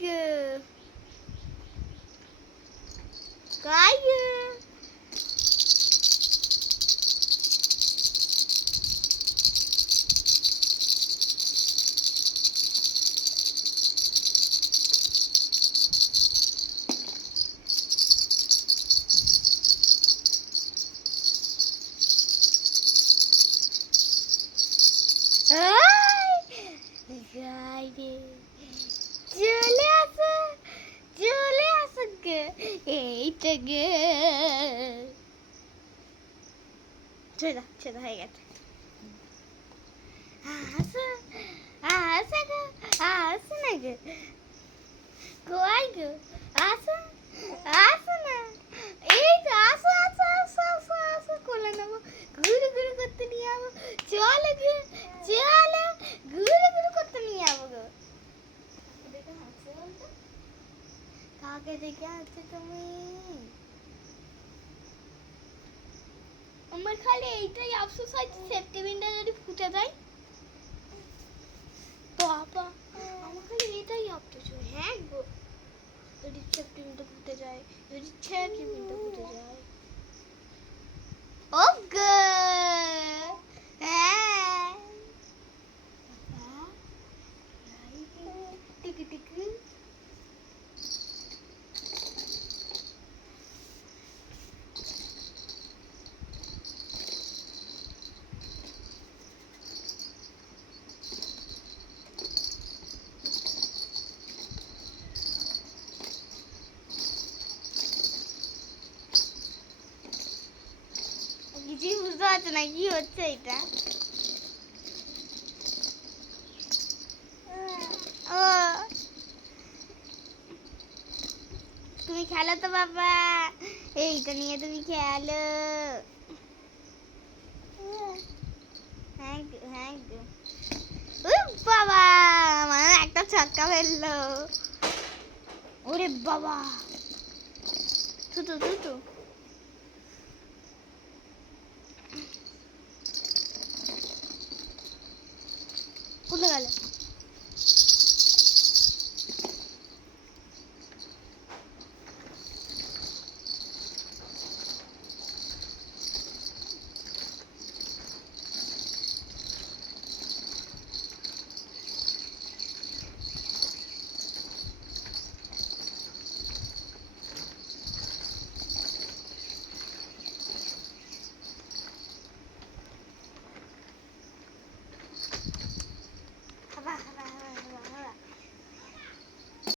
gı. Gaygı. Ay! Haydi. Julius! Julius gı. এইটা gı. চলে হয়ে গেছে। আসো আসো গো আসো না গো কই গো আসো আসো না এই তো আসো আসো আসো আসো আসো কোলে নেবো ঘুরে ঘুরে করতে নিয়ে যাবো চলো গো চলো ঘুরে ঘুরে করতে নিয়ে যাবো গো দেখে হাসছে বলতো কাকে দেখে হাসছে তুমি আমার খালি এইটাই আফসোস হয় সেপ্টেম্বরটা যদি ফুটে যায় বাবা আমার খালি এটাই আফসোস হয় হ্যাঁ গো যদি সেপ্টেম্বরটা ফুটে যায় যদি সেপ্টেম্বরটা ফুটে যায় ও গো হ্যাঁ টিকি টিকি কিছুই বুঝতে পারছো না কি হচ্ছে এটা ও তুমি খেলো তো বাবা এইটা নিয়ে তুমি খেলো হ্যাঁ গো, হ্যাঁ গো। বাবা আমার একটা ছক্কা ফেললো ওরে বাবা থুতু থুতু কোথায় গেল